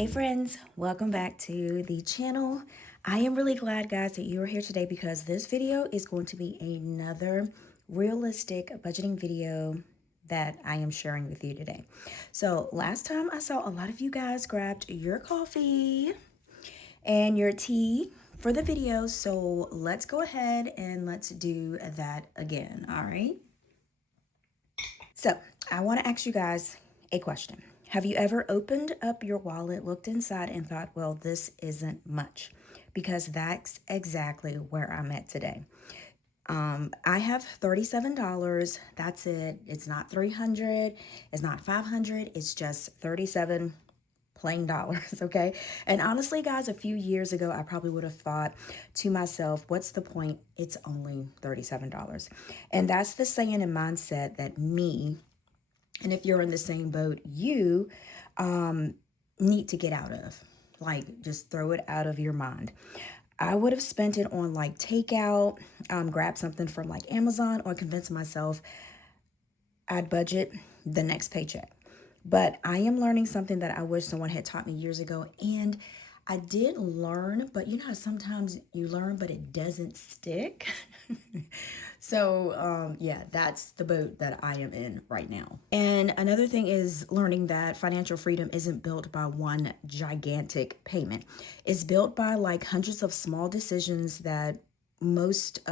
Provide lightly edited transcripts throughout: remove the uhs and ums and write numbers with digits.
Hey friends, welcome back to the channel. I am really glad, guys, that you are here today because this video is going to be another realistic budgeting video that I am sharing with you today. So last time I saw a lot of you guys grabbed your coffee and your tea for the video. So let's go ahead and let's do that again. All right. So I want to ask you guys a question. Have you ever opened up your wallet, looked inside, and thought, well, this isn't much? Because that's exactly where I'm at today. I have $37. That's it. It's not 300. It's not 500. It's just 37 plain dollars, okay? And honestly, guys, a few years ago, I probably would have thought to myself, what's the point? It's only $37. And that's the saying and mindset that me, and if you're in the same boat, you need to get out of. Like, just throw it out of your mind. I would have spent it on like takeout, grab something from like Amazon, or convince myself I'd budget the next paycheck. But I am learning something that I wish someone had taught me years ago. And I did learn, but you know how sometimes you learn, but it doesn't stick. So yeah, that's the boat that I am in right now. And another thing is learning that financial freedom isn't built by one gigantic payment. It's built by like hundreds of small decisions that most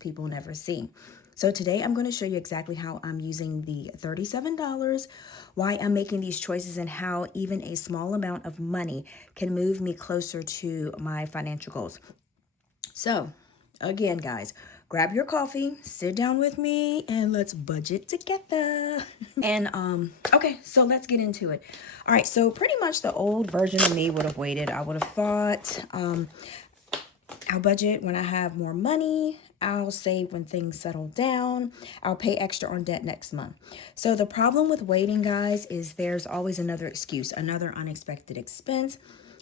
people never see. So today I'm going to show you exactly how I'm using the $37, why I'm making these choices, and how even a small amount of money can move me closer to my financial goals. So again, guys, grab your coffee, sit down with me, and let's budget together. And okay, so let's get into it. All right, so pretty much the old version of me would have waited. I would have thought I'll budget when I have more money. I'll save when things settle down. I'll pay extra on debt next month. So the problem with waiting, guys, is there's always another excuse, another unexpected expense,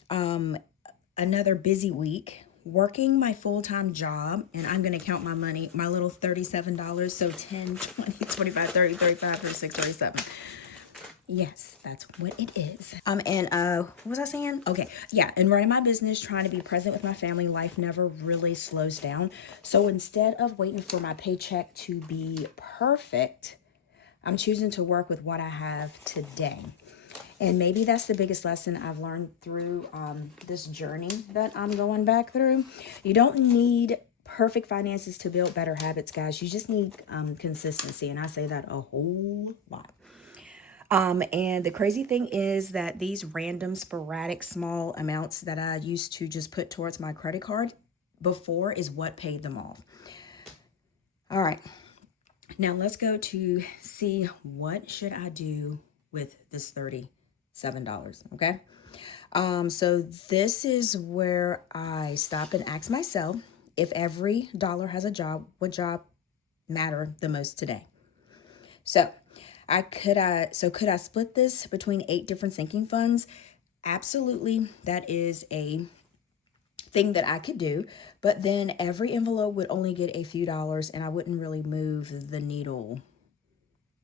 another busy week, working my full-time job, and I'm going to count my money, my little $37. So 10, 20, 25, 30, 35, 36, 37. Yes, that's what it is. What was I saying? Okay, yeah, and running my business, trying to be present with my family, life never really slows down. So instead of waiting for my paycheck to be perfect, I'm choosing to work with what I have today. And maybe that's the biggest lesson I've learned through this journey that I'm going back through. You don't need perfect finances to build better habits, guys. You just need consistency, and I say that a whole lot. And the crazy thing is that these random, sporadic, small amounts that I used to just put towards my credit card before is what paid them off. All right, now let's go to see what should I do with this $37, okay? So this is where I stop and ask myself, if every dollar has a job, what job matter the most today? So could I split this between 8 different sinking funds? Absolutely, that is a thing that I could do, but then every envelope would only get a few dollars and I wouldn't really move the needle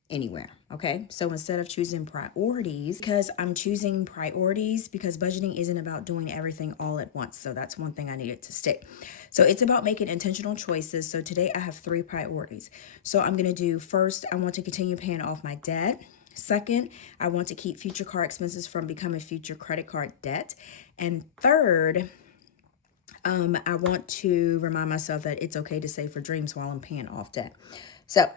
anywhere. Okay, so instead of choosing priorities, because I'm choosing priorities because budgeting isn't about doing everything all at once. So that's one thing I needed to stick. So it's about making intentional choices. So today I have 3 priorities. So I'm going to do, first, I want to continue paying off my debt. Second, I want to keep future car expenses from becoming future credit card debt. And third, I want to remind myself that it's okay to save for dreams while I'm paying off debt. So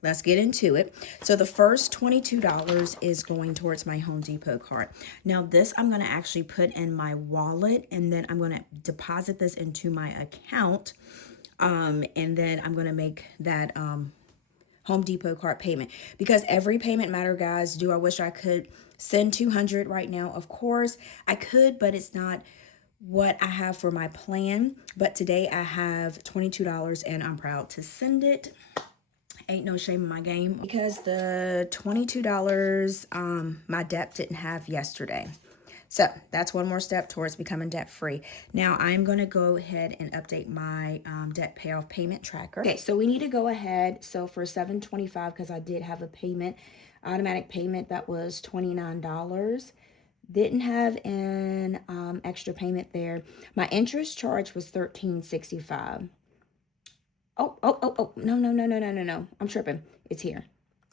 let's get into it. So the first $22 is going towards my Home Depot card. Now this I'm going to actually put in my wallet, and then I'm going to deposit this into my account. And then I'm going to make that Home Depot card payment, because every payment matter, guys. Do I wish I could send 200 right now? Of course I could, but it's not what I have for my plan. But today I have $22 and I'm proud to send it. Ain't no shame in my game, because the $22 my debt didn't have yesterday. So that's one more step towards becoming debt free. Now I'm going to go ahead and update my debt payoff payment tracker. Okay, so we need to go ahead. So for $725, because I did have a payment, automatic payment that was $29. Didn't have an extra payment there. My interest charge was $13.65. Oh, no. I'm tripping. It's here.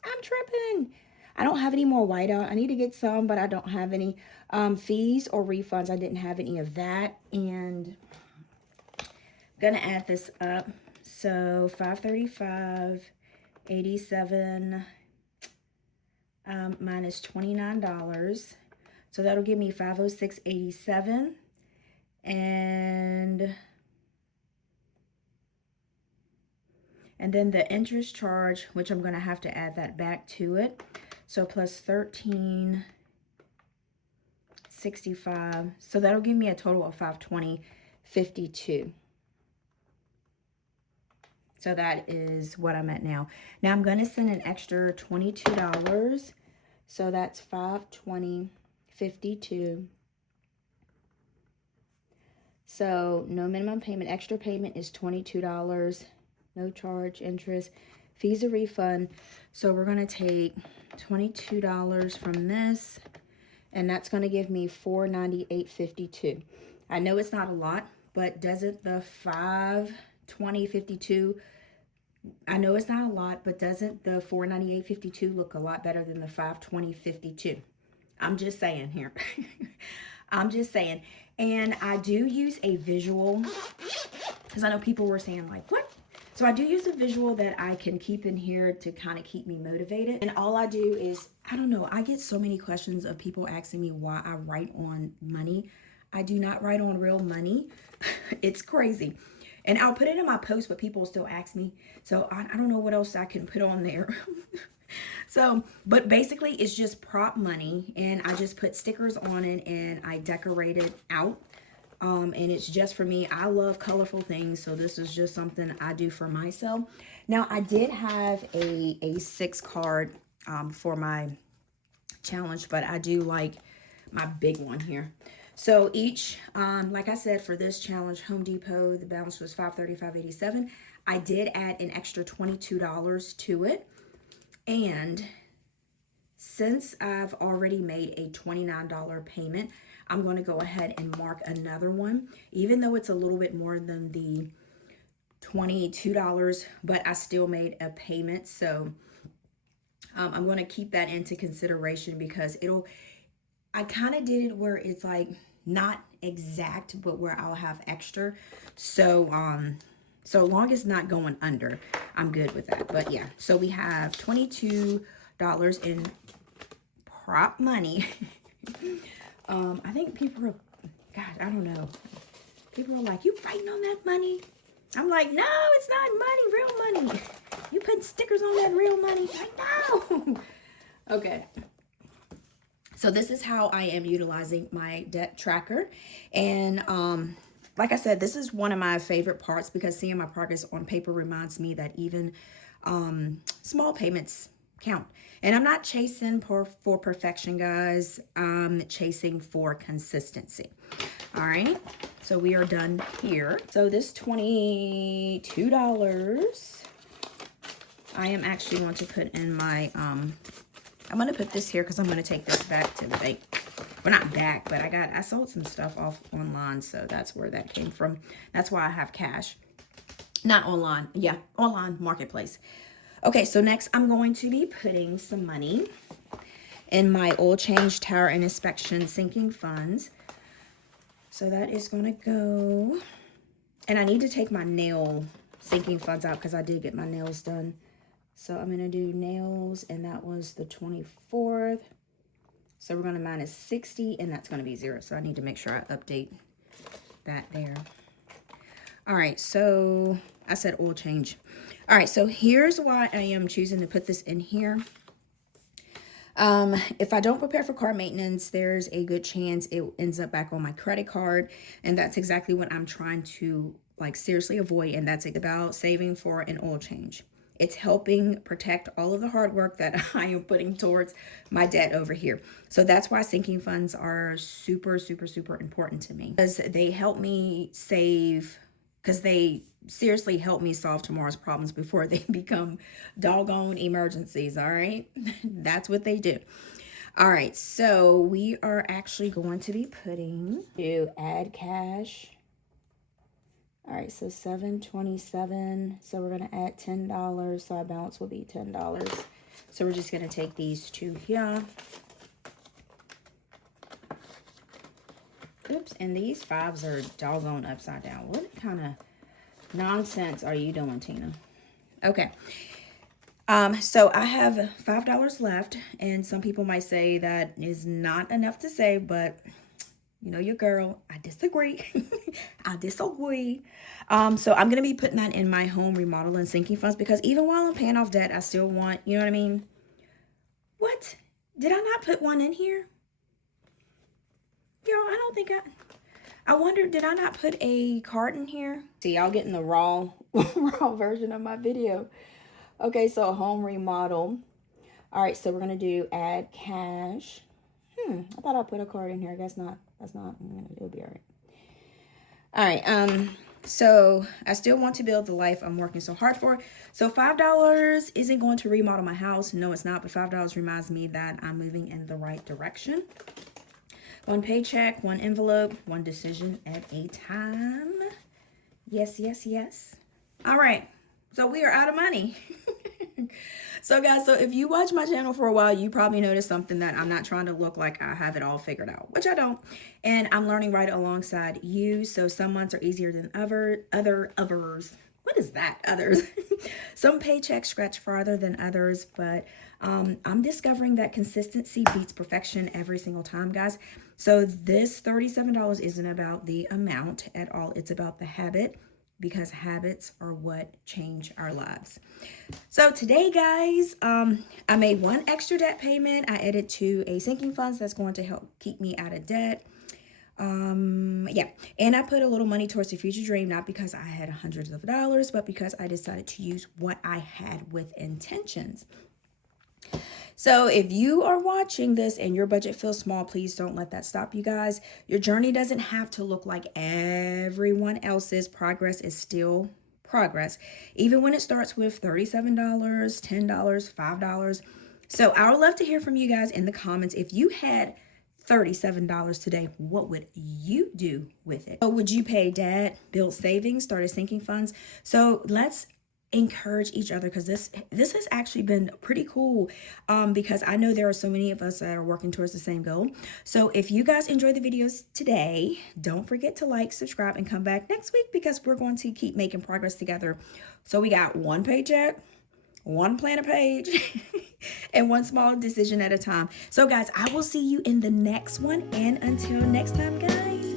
I'm tripping. I don't have any more whiteout. I need to get some, but I don't have any fees or refunds. I didn't have any of that. And I'm gonna add this up. So 535.87 minus $29. So that'll give me 506.87. And then the interest charge, which I'm going to have to add that back to it. So plus 13.65. So that'll give me a total of 520.52. So that is what I'm at now. Now I'm going to send an extra $22. So that's 520.52. So no minimum payment. Extra payment is $22. No charge, interest, fees or refund. So we're going to take $22 from this, and that's going to give me $498.52. I know it's not a lot, but doesn't the 520.52, I know it's not a lot, but doesn't the 498.52 look a lot better than the 520.52? I'm just saying here. I'm just saying. And I do use a visual, because I know people were saying like, what? So I do use a visual that I can keep in here to kind of keep me motivated. And all I do is, I don't know, I get so many questions of people asking me why I write on money. I do not write on real money. It's crazy. And I'll put it in my post, but people still ask me. So I don't know what else I can put on there. So, but basically it's just prop money, and I just put stickers on it and I decorate it out. And it's just for me. I love colorful things, so this is just something I do for myself. Now, I did have a 6 card for my challenge, but I do like my big one here. So each, like I said, for this challenge, Home Depot, the balance was $535.87. I did add an extra $22 to it. And since I've already made a $29 payment, I'm going to go ahead and mark another one, even though it's a little bit more than the $22, but I still made a payment. So I'm going to keep that into consideration, because I kind of did it where it's like not exact, but where I'll have extra. So so long as not going under, I'm good with that. But yeah, so we have $22 in prop money. I think people are, God, I don't know. People are like, you fighting on that money? I'm like, no, it's not money, real money. You put stickers on that real money. I know. Okay. So this is how I am utilizing my debt tracker. And like I said, this is one of my favorite parts, because seeing my progress on paper reminds me that even small payments count. And I'm not chasing for perfection, guys. I'm chasing for consistency. All right. So we are done here. So this $22, I am actually going to put in my, I'm going to put this here because I'm going to take this back to the bank. Well, not back, but I sold some stuff off online. So that's where that came from. That's why I have cash. Not online. Yeah, online marketplace. Okay, so next I'm going to be putting some money in my oil change, tower, and inspection sinking funds. So that is going to go. And I need to take my nail sinking funds out because I did get my nails done. So I'm going to do nails, and that was the 24th. So we're going to minus 60, and that's going to be 0. So I need to make sure I update that there. All right, so I said oil change. All right, so here's why I am choosing to put this in here. If I don't prepare for car maintenance, there's a good chance it ends up back on my credit card. And that's exactly what I'm trying to like seriously avoid. And that's about saving for an oil change. It's helping protect all of the hard work that I am putting towards my debt over here. So that's why sinking funds are super, super, super important to me, because they help me save, because they seriously help me solve tomorrow's problems before they become doggone emergencies. All right. That's what they do. All right, so we are actually going to be putting to add cash. All right, so $7.27. So we're gonna add $10. So our balance will be $10. So we're just gonna take these two here. Oops, and these fives are doggone upside down. What kind of nonsense are you doing, Tina? Okay. So I have $5 left, and some people might say that is not enough to save, but you know your girl, I disagree. I disagree. So I'm gonna be putting that in my home remodel and sinking funds because even while I'm paying off debt, I still want, you know what I mean? What? Did I not put one in here? Yo, I don't think I wonder, did I not put a card in here? See, y'all getting the raw version of my video. Okay, so home remodel. All right, so we're gonna do add cash. I thought I put a card in here. I guess not. That's not. It'll be all right. All right. So I still want to build the life I'm working so hard for. So $5 isn't going to remodel my house. No, it's not. But $5 reminds me that I'm moving in the right direction. One paycheck, one envelope, one decision at a time. Yes, yes, yes. All right. So we are out of money. So guys, so if you watch my channel for a while, you probably noticed something that I'm not trying to look like I have it all figured out, which I don't. And I'm learning right alongside you. So some months are easier than others. What is that? Others. Some paychecks stretch farther than others, but I'm discovering that consistency beats perfection every single time, guys. So this $37 isn't about the amount at all. It's about the habit, because habits are what change our lives. So today, guys, I made one extra debt payment. I added to a sinking funds that's going to help keep me out of debt. Yeah, and I put a little money towards the future dream, not because I had hundreds of dollars, but because I decided to use what I had with intentions. So if you are watching this and your budget feels small, please don't let that stop you guys. Your journey doesn't have to look like everyone else's. Progress is still progress, even when it starts with $37, $10, $5. So I would love to hear from you guys in the comments. If you had $37 today, what would you do with it? So would you pay debt, build savings, start a sinking funds? So let's encourage each other, because this has actually been pretty cool, because I know there are so many of us that are working towards the same goal. So if you guys enjoy the videos today, don't forget to like, subscribe, and come back next week, because we're going to keep making progress together. So we got one paycheck, one planner page, and one small decision at a time. So guys, I will see you in the next one, and until next time, guys,